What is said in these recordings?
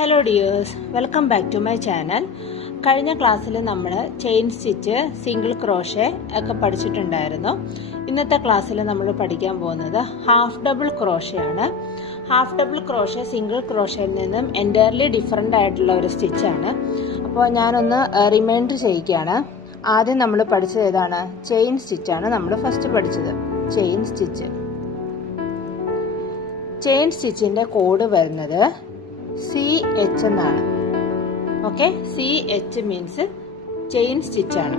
Hello dears, welcome back to my channel. കഴിഞ്ഞ ക്ലാസ്സിൽ നമ്മൾ ചെയിൻ സ്റ്റിച്ച്, സിംഗിൾ ക്രോഷേ ഒക്കെ പഠിച്ചിട്ടുണ്ടായിരുന്നു. ഇന്നത്തെ ക്ലാസ്സിൽ നമ്മൾ പഠിക്കാൻ പോകുന്നത് ഹാഫ് ഡബിൾ ക്രോഷേ ആണ്. ഹാഫ് ഡബിൾ ക്രോഷേ സിംഗിൾ ക്രോഷയിൽ നിന്നും എൻറ്റയർലി ഡിഫറെൻ്റ് ആയിട്ടുള്ള ഒരു സ്റ്റിച്ചാണ്. അപ്പോൾ ഞാനൊന്ന് റിമൈൻഡർ ചെയ്യിക്കുകയാണ്. ആദ്യം നമ്മൾ പഠിച്ചത് ഏതാണ്? ചെയിൻ സ്റ്റിച്ചാണ് നമ്മൾ ഫസ്റ്റ് പഠിച്ചത്. Chain stitch. ചെയിൻ സ്റ്റിച്ചിൻ്റെ കോഡ് വരുന്നത് CH എന്നാണ്. ഓക്കെ, CH മീൻസ് ചെയിൻ സ്റ്റിച്ചാണ്.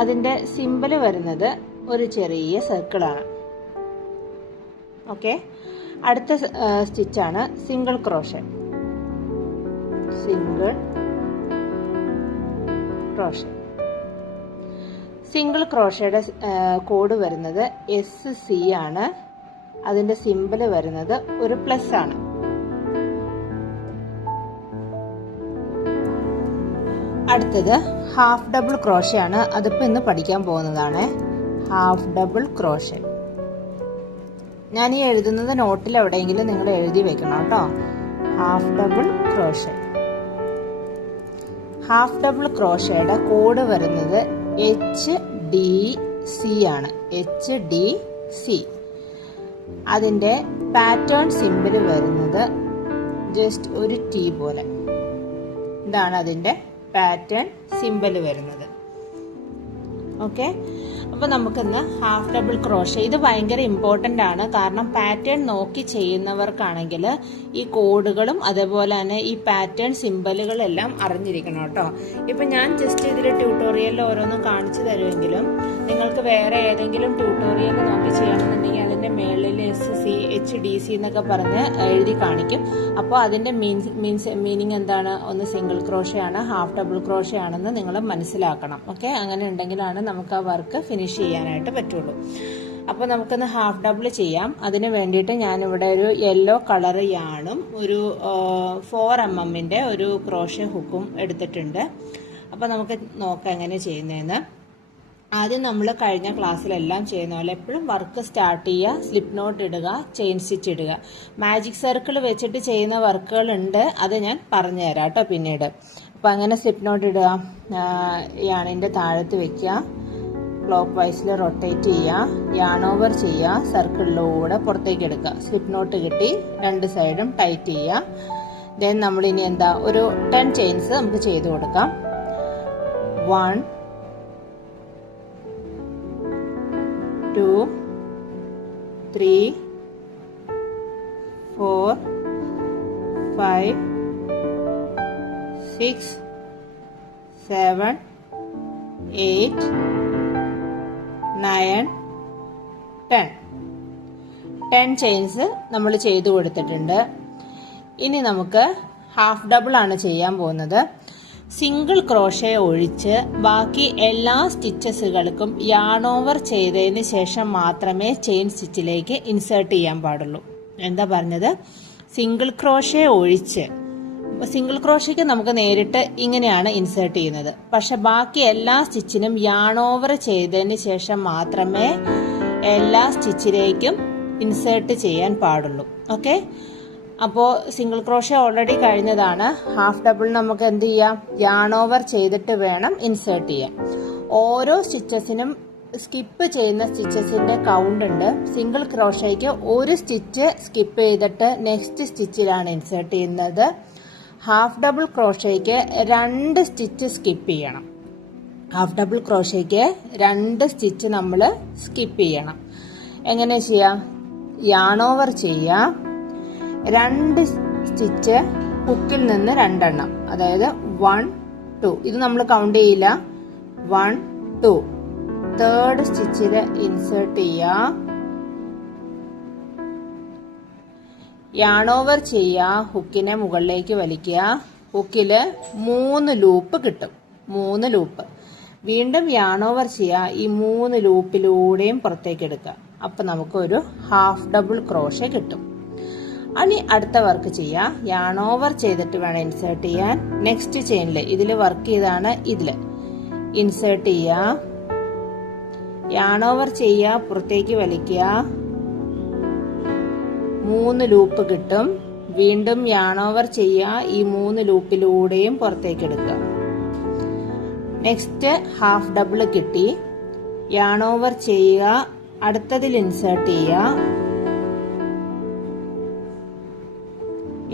അതിൻ്റെ സിമ്പല് വരുന്നത് ഒരു ചെറിയ സർക്കിളാണ്. ഓക്കെ, അടുത്ത സ്റ്റിച്ചാണ് single crochet. Single crochet. Single ക്രോഷയുടെ കോഡ് വരുന്നത് SC ആണ്. അതിൻ്റെ സിമ്പല് വരുന്നത് ഒരു പ്ലസ് ആണ്. അടുത്തത് ഹാഫ് ഡബിൾ ക്രോഷേ ആണ്. അതിപ്പോൾ ഇന്ന് പഠിക്കാൻ പോകുന്നതാണ്. Half double crochet. ഞാൻ ഈ എഴുതുന്നത് നോട്ടിൽ എവിടെയെങ്കിലും നിങ്ങൾ എഴുതി വെക്കണം കേട്ടോ. Half double crochet. Half double ക്രോഷയുടെ കോഡ് വരുന്നത് HDC ആണ്. HDC. അതിൻ്റെ പാറ്റേൺ സിമ്പിൾ വരുന്നത് ജസ്റ്റ് ഒരു T പോലെ. ഇതാണ് അതിൻ്റെ പാറ്റേൺ സിമ്പൽ വരുന്നത്. ഓക്കെ, അപ്പോൾ നമുക്കിന്ന് ഹാഫ് ഡബിൾ ക്രോഷേ, ഇത് ഭയങ്കര ഇമ്പോർട്ടൻ്റ് ആണ്. കാരണം പാറ്റേൺ നോക്കി ചെയ്യുന്നവർക്കാണെങ്കിൽ ഈ കോഡുകളും അതേപോലെ തന്നെ ഈ പാറ്റേൺ സിമ്പലുകളെല്ലാം അറിഞ്ഞിരിക്കണം കേട്ടോ. ഇപ്പം ഞാൻ ജസ്റ്റ് ഇതിൽ ട്യൂട്ടോറിയലിൽ ഓരോന്നും കാണിച്ചു തരുമെങ്കിലും നിങ്ങൾക്ക് വേറെ ഏതെങ്കിലും ട്യൂട്ടോറിയൽ നോക്കി ചെയ്യണമെന്നുണ്ടെങ്കിൽ അതിൻ്റെ മേളിൽ SC HDC എന്നൊക്കെ പറഞ്ഞ് എഴുതി കാണിക്കും. അപ്പോൾ അതിൻ്റെ മീനിങ് എന്താണ്? ഒന്ന് സിംഗിൾ ക്രോഷേ ആണ്, ഹാഫ് ഡബിൾ ക്രോഷേ ആണെന്ന് നിങ്ങൾ മനസ്സിലാക്കണം. ഓക്കെ, അങ്ങനെ ഉണ്ടെങ്കിലാണ് നമുക്ക് ആ വർക്ക് ഫിനിഷ് ചെയ്യാനായിട്ട് പറ്റുള്ളൂ. അപ്പോൾ നമുക്കൊന്ന് ഹാഫ് ഡബിൾ ചെയ്യാം. അതിന് വേണ്ടിയിട്ട് ഞാനിവിടെ ഒരു യെല്ലോ കളർ യാണും ഒരു 4 mm ഒരു ക്രോഷേ ഹുക്കും എടുത്തിട്ടുണ്ട്. അപ്പോൾ നമുക്ക് നോക്കാം എങ്ങനെ ചെയ്യുന്നതെന്ന്. ആദ്യം നമ്മൾ കഴിഞ്ഞ ക്ലാസ്സിലെല്ലാം ചെയ്യുന്ന പോലെ എപ്പോഴും വർക്ക് സ്റ്റാർട്ട് ചെയ്യുക, സ്ലിപ്പ് നോട്ട് ഇടുക, ചെയിൻ സ്റ്റിച്ച് ഇടുക. മാജിക് സർക്കിൾ വെച്ചിട്ട് ചെയ്യുന്ന വർക്കുകളുണ്ട്, അത് ഞാൻ പറഞ്ഞു തരാം കേട്ടോ പിന്നീട്. അപ്പോൾ അങ്ങനെ സ്ലിപ്പ് നോട്ട് ഇടുക, യാണിൻ്റെ താഴത്ത് വെക്കുക, ക്ലോക്ക് വൈസിൽ റൊട്ടേറ്റ് ചെയ്യുക, യാൺ ഓവർ ചെയ്യുക, സർക്കിളിലൂടെ പുറത്തേക്ക് എടുക്കുക. സ്ലിപ്പ് നോട്ട് കിട്ടി, രണ്ട് സൈഡും ടൈറ്റ് ചെയ്യുക. ദെൻ നമ്മളിനി എന്താ ഒരു 10 ചെയിൻസ് നമുക്ക് ചെയ്ത് കൊടുക്കാം. 1 2 3 4 5 6 7 8 9 10 ചെയിൻസ് നമ്മൾ ചെയ്തു കൊടുത്തിട്ടുണ്ട്. ഇനി നമുക്ക് ഹാഫ് ഡബിൾ ആണ് ചെയ്യാൻ പോകുന്നത്. സിംഗിൾ ക്രോഷേ ഒഴിച്ച് ബാക്കി എല്ലാ സ്റ്റിച്ചസുകൾക്കും യാൺ ഓവർ ചെയ്തതിന് ശേഷം മാത്രമേ ചെയിൻ സ്റ്റിച്ചിലേക്ക് ഇൻസേർട്ട് ചെയ്യാൻ പാടുള്ളൂ. എന്താ പറഞ്ഞത്? സിംഗിൾ ക്രോഷേ ഒഴിച്ച്. സിംഗിൾ ക്രോഷയ്ക്ക് നമുക്ക് നേരിട്ട് ഇങ്ങനെയാണ് ഇൻസേർട്ട് ചെയ്യുന്നത്. പക്ഷെ ബാക്കി എല്ലാ സ്റ്റിച്ചിനും യാൺ ഓവർ ചെയ്തതിന് ശേഷം മാത്രമേ എല്ലാ സ്റ്റിച്ചിലേക്കും ഇൻസേർട്ട് ചെയ്യാൻ പാടുള്ളൂ. ഓക്കെ, അപ്പോൾ സിംഗിൾ ക്രോഷേ ഓൾറെഡി കഴിഞ്ഞതാണ്. ഹാഫ് ഡബിൾ നമുക്ക് എന്ത് ചെയ്യാം? യാൺ ഓവർ ചെയ്തിട്ട് വേണം ഇൻസേർട്ട് ചെയ്യാൻ. ഓരോ സ്റ്റിച്ചസിനും സ്കിപ്പ് ചെയ്യുന്ന സ്റ്റിച്ചസിന്റെ കൗണ്ട് ഉണ്ട്. സിംഗിൾ ക്രോഷയ്ക്ക് ഒരു സ്റ്റിച്ച് സ്കിപ്പ് ചെയ്തിട്ട് നെക്സ്റ്റ് സ്റ്റിച്ചിലാണ് ഇൻസേർട്ട് ചെയ്യുന്നത്. ഹാഫ് ഡബിൾ ക്രോഷയ്ക്ക് 2 സ്റ്റിച്ച് സ്കിപ്പ് ചെയ്യണം. ഹാഫ് ഡബിൾ ക്രോഷയ്ക്ക് 2 സ്റ്റിച്ച് നമ്മൾ സ്കിപ്പ് ചെയ്യണം. എങ്ങനെ ചെയ്യാം? യാൺ ഓവർ ചെയ്യാം, 2 സ്റ്റിച്ച് ഹുക്കിൽ നിന്ന് 2 എണ്ണം, അതായത് 1 2. ഇത് നമ്മൾ കൗണ്ട് ചെയ്യില്ല. 1 2. തേർഡ് സ്റ്റിച്ചിൽ ഇൻസേർട്ട് ചെയ്യുക, യാൺ ഓവർ ചെയ്യുക, ഹുക്കിനെ മുകളിലേക്ക് വലിക്കുക. ഹുക്കില് 3 ലൂപ്പ് കിട്ടും. 3 ലൂപ്പ്. വീണ്ടും യാൺ ഓവർ ചെയ്യുക, ഈ 3 ലൂപ്പിലൂടെയും പുറത്തേക്ക് എടുക്കുക. അപ്പൊ നമുക്കൊരു ഹാഫ് ഡബിൾ ക്രോഷേ കിട്ടും. ഇനി അടുത്ത വർക്ക് ചെയ്യാം. യാൺ ഓവർ ചെയ്തിട്ട് വേണം ഇൻസേർട്ട് ചെയ്യാൻ. നെക്സ്റ്റ് ചെയിനിൽ ഇതിൽ വർക്ക് ചെയ്താണ്, ഇതില് ഇൻസേർട്ട് ചെയ്യുക, യാൺ ഓവർ ചെയ്യുക, പുറത്തേക്ക് വലിക്കുക, 3 ലൂപ്പ് കിട്ടും. വീണ്ടും yarn over ചെയ്യുക. ഈ 3 ലൂപ്പിലൂടെയും പുറത്തേക്ക് എടുക്കുക. നെക്സ്റ്റ് ഹാഫ് ഡബിൾ കിട്ടി, yarn over ചെയ്യുക, അടുത്തതിൽ ഇൻസേർട്ട് ചെയ്യുക,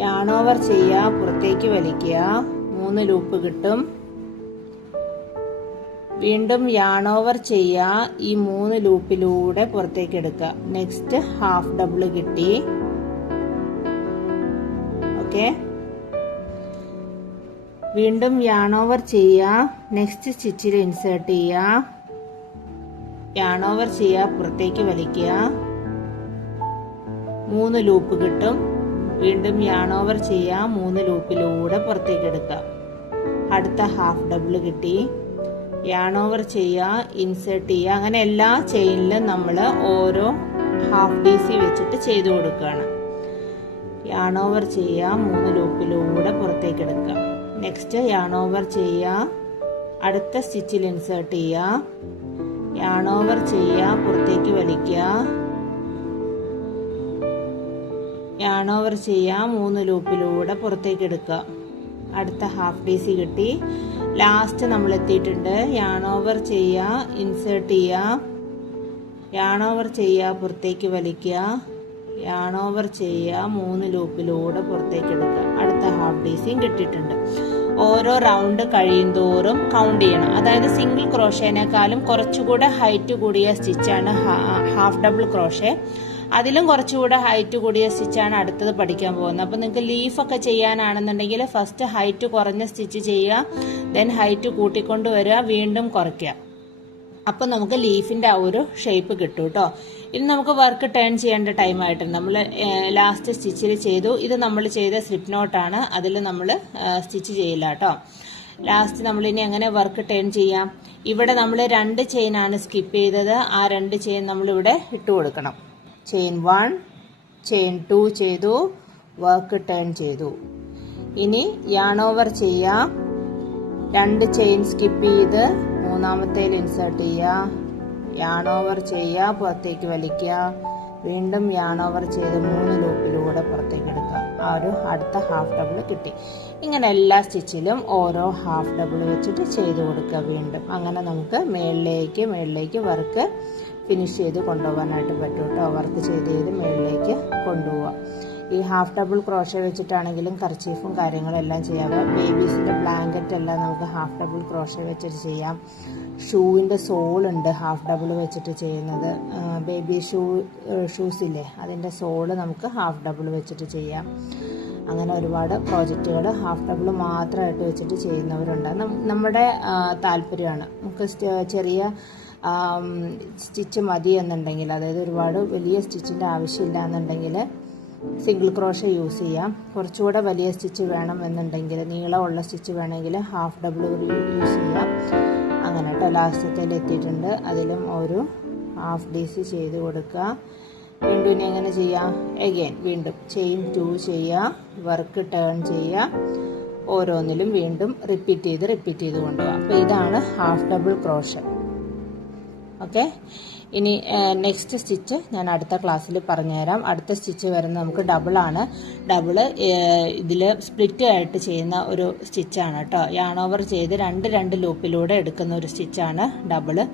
yarn over ചെയ്യുക, പുറത്തേക്ക് വലിക്കുക, 3 ലൂപ്പ് കിട്ടും. വീണ്ടും yarn over ചെയ്യുക, ഈ 3 ലൂപ്പിലൂടെ പുറത്തേക്ക് എടുക്കുക. നെക്സ്റ്റ് ഹാഫ് ഡബിൾ കിട്ടി. ഓക്കെ, വീണ്ടും yarn over ചെയ്യുക, നെക്സ്റ്റ് സ്റ്റിച്ചിൽ ഇൻസേർട്ട് ചെയ്യുക, yarn over ചെയ്യുക, പുറത്തേക്ക് വലിക്കുക, 3 ലൂപ്പ് കിട്ടും. വീണ്ടും yarn over ചെയ്യുക, 3 ലൂപ്പിലൂടെ പുറത്തേക്ക് എടുക്കുക. അടുത്ത ഹാഫ് ഡബിൾ കിട്ടി, yarn over ചെയ്യുക, ഇൻസേർട്ട് ചെയ്യുക. അങ്ങനെ എല്ലാ ചെയിനിലും നമ്മൾ ഓരോ ഹാഫ് DC വെച്ചിട്ട് ചെയ്തു കൊടുക്കുകയാണ്. yarn over ചെയ്യുക, 3 ലൂപ്പിലൂടെ പുറത്തേക്ക് എടുക്കുക. നെക്സ്റ്റ് yarn over ചെയ്യുക, അടുത്ത സ്റ്റിച്ചിൽ ഇൻസേർട്ട് ചെയ്യുക, yarn over ചെയ്യുക, പുറത്തേക്ക് വലിക്കുക, yarn over ചെയ്യുക, 3 ലൂപ്പിലൂടെ പുറത്തേക്ക് എടുക്കുക. അടുത്ത ഹാഫ് DC കിട്ടി. ലാസ്റ്റ് നമ്മൾ എത്തിയിട്ടുണ്ട്. yarn over ചെയ്യുക, ഇൻസേർട്ട് ചെയ്യുക, yarn over ചെയ്യുക, പുറത്തേക്ക് വലിക്കുക, yarn over ചെയ്യുക, 3 ലൂപ്പിലൂടെ പുറത്തേക്ക് എടുക്കുക. അടുത്ത ഹാഫ് DCയും കിട്ടിയിട്ടുണ്ട്. ഓരോ റൗണ്ട് കഴിയുന്തോറും കൗണ്ട് ചെയ്യണം. അതായത് സിംഗിൾ ക്രോഷേനേക്കാളും കുറച്ചുകൂടെ ഹൈറ്റ് കൂടിയ സ്റ്റിച്ചാണ് ഹാഫ് ഡബിൾ ക്രോഷേ. അതിലും കുറച്ചുകൂടെ ഹൈറ്റ് കൂടിയ സ്റ്റിച്ചാണ് അടുത്തത് പഠിക്കാൻ പോകുന്നത്. അപ്പോൾ നിങ്ങൾക്ക് ലീഫൊക്കെ ചെയ്യാനാണെന്നുണ്ടെങ്കിൽ ഫസ്റ്റ് ഹൈറ്റ് കുറഞ്ഞ സ്റ്റിച്ച് ചെയ്യുക, ദെൻ ഹൈറ്റ് കൂട്ടിക്കൊണ്ട് വരിക, വീണ്ടും കുറയ്ക്കുക. അപ്പം നമുക്ക് ലീഫിൻ്റെ ആ ഒരു ഷേപ്പ് കിട്ടും കേട്ടോ. ഇനി നമുക്ക് വർക്ക് ടേൺ ചെയ്യേണ്ട ടൈം ആയിട്ടുണ്ട്. നമ്മൾ ലാസ്റ്റ് സ്റ്റിച്ചിൽ ചെയ്തു. ഇത് നമ്മൾ ചെയ്ത സ്ലിപ്പ് നോട്ടാണ്, അതിൽ നമ്മൾ സ്റ്റിച്ച് ചെയ്യില്ല കേട്ടോ. ലാസ്റ്റ് നമ്മളിനി എങ്ങനെ വർക്ക് ടേൺ ചെയ്യാം? ഇവിടെ നമ്മൾ 2 ചെയിനാണ് സ്കിപ്പ് ചെയ്തത്. ആ 2 ചെയിൻ നമ്മളിവിടെ ഇട്ട് കൊടുക്കണം. ചെയിൻ 1, ചെയിൻ 2 ചെയ്തു, വർക്ക് ടേൺ ചെയ്തു. ഇനി yarn over ചെയ്യാം. 2 ചെയിൻ സ്കിപ്പ് ചെയ്ത് 3-ാമത്തേൽ ഇൻസേർട്ട് ചെയ്യുക, yarn over ചെയ്യുക, പുറത്തേക്ക് വലിക്കുക, വീണ്ടും yarn over ചെയ്ത് 3 ലൂപ്പിലൂടെ പുറത്തേക്ക് എടുക്കുക. ആ ഒരു അടുത്ത ഹാഫ് ഡബിൾ കിട്ടി. ഇങ്ങനെ എല്ലാ സ്റ്റിച്ചിലും ഓരോ ഹാഫ് ഡബിൾ വെച്ചിട്ട് ചെയ്ത് കൊടുക്കുക വീണ്ടും. അങ്ങനെ നമുക്ക് മേളിലേക്ക് വർക്ക് ഫിനിഷ് ചെയ്ത് കൊണ്ടുപോകാനായിട്ട് പറ്റും കേട്ടോ. വർക്ക് ചെയ്ത് മേളിലേക്ക് കൊണ്ടുപോവുക. ഈ ഹാഫ് ഡബിൾ ക്രോഷേ വെച്ചിട്ടാണെങ്കിലും കർച്ചീഫും കാര്യങ്ങളും എല്ലാം ചെയ്യാം. ബേബീസിൻ്റെ ബ്ലാങ്കറ്റ് എല്ലാം നമുക്ക് ഹാഫ് ഡബിൾ ക്രോഷേ വെച്ചിട്ട് ചെയ്യാം. ഷൂവിൻ്റെ സോളുണ്ട് ഹാഫ് ഡബിൾ വെച്ചിട്ട് ചെയ്യുന്നത്. ബേബി ഷൂസില്ലേ, അതിൻ്റെ സോള് നമുക്ക് ഹാഫ് ഡബിൾ വെച്ചിട്ട് ചെയ്യാം. അങ്ങനെ ഒരുപാട് പ്രോജക്റ്റുകൾ ഹാഫ് ഡബിൾ മാത്രമായിട്ട് വെച്ചിട്ട് ചെയ്യുന്നവരുണ്ട്. നമ്മുടെ താല്പര്യമാണ്. നമുക്ക് ചെറിയ സ്റ്റിച്ച് മതി എന്നുണ്ടെങ്കിൽ, അതായത് ഒരുപാട് വലിയ സ്റ്റിച്ചിൻ്റെ ആവശ്യമില്ല എന്നുണ്ടെങ്കിൽ സിംഗിൾ ക്രോഷേ യൂസ് ചെയ്യാം. കുറച്ചുകൂടെ വലിയ സ്റ്റിച്ച് വേണം എന്നുണ്ടെങ്കിൽ, നീളമുള്ള സ്റ്റിച്ച് വേണമെങ്കിൽ ഹാഫ് ഡബിൾ യൂസ് ചെയ്യാം. അങ്ങനെ കേട്ടോ. ലാസ്റ്റത്തേൽ എത്തിയിട്ടുണ്ട്. അതിലും ഒരു ഹാഫ് DC ചെയ്ത് കൊടുക്കുക. വീണ്ടും ഇനി എങ്ങനെ ചെയ്യാം? എഗെയിൻ വീണ്ടും ചെയിൻ 2 ചെയ്യുക, വർക്ക് ടേൺ ചെയ്യുക, ഓരോന്നിലും വീണ്ടും റിപ്പീറ്റ് ചെയ്ത് കൊണ്ടുപോകാം. അപ്പോൾ ഇതാണ് ഹാഫ് ഡബിൾ ക്രോഷേ. ഓക്കെ, ഇനി നെക്സ്റ്റ് സ്റ്റിച്ച് ഞാൻ അടുത്ത ക്ലാസ്സിൽ പറഞ്ഞുതരാം. അടുത്ത സ്റ്റിച്ച് വരുന്നത് നമുക്ക് ഡബിളാണ്. ഡബിള് ഇതിൽ സ്പ്ലിറ്റ് ആയിട്ട് ചെയ്യുന്ന ഒരു സ്റ്റിച്ചാണ് കേട്ടോ. yarn over ചെയ്ത് 2 ലൂപ്പിലൂടെ എടുക്കുന്ന ഒരു സ്റ്റിച്ചാണ് ഡബിള്.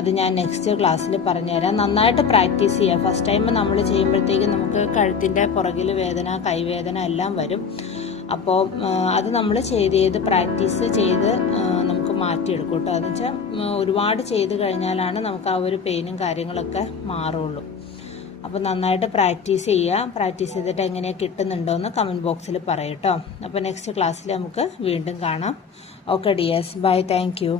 അത് ഞാൻ നെക്സ്റ്റ് ക്ലാസ്സിൽ പറഞ്ഞുതരാം. നന്നായിട്ട് പ്രാക്ടീസ് ചെയ്യുക. ഫസ്റ്റ് ടൈം നമ്മൾ ചെയ്യുമ്പോഴത്തേക്കും നമുക്ക് കഴുത്തിൻ്റെ പുറകിൽ വേദന, കൈവേദന എല്ലാം വരും. അപ്പോൾ അത് നമ്മൾ ചെയ്ത് പ്രാക്ടീസ് ചെയ്ത് നമുക്ക് മാറ്റിയെടുക്കും കേട്ടോ. അതെന്ന് വെച്ചാൽ ഒരുപാട് ചെയ്ത് കഴിഞ്ഞാലാണ് നമുക്ക് ആ ഒരു പെയിനും കാര്യങ്ങളൊക്കെ മാറുള്ളൂ. അപ്പോൾ നന്നായിട്ട് പ്രാക്ടീസ് ചെയ്യുക. പ്രാക്ടീസ് ചെയ്തിട്ട് എങ്ങനെയാണ് കിട്ടുന്നുണ്ടോ എന്ന് കമൻറ്റ് ബോക്സിൽ പറയും കേട്ടോ. അപ്പോൾ നെക്സ്റ്റ് ക്ലാസ്സിൽ നമുക്ക് വീണ്ടും കാണാം. Okay dears, bye, thank U.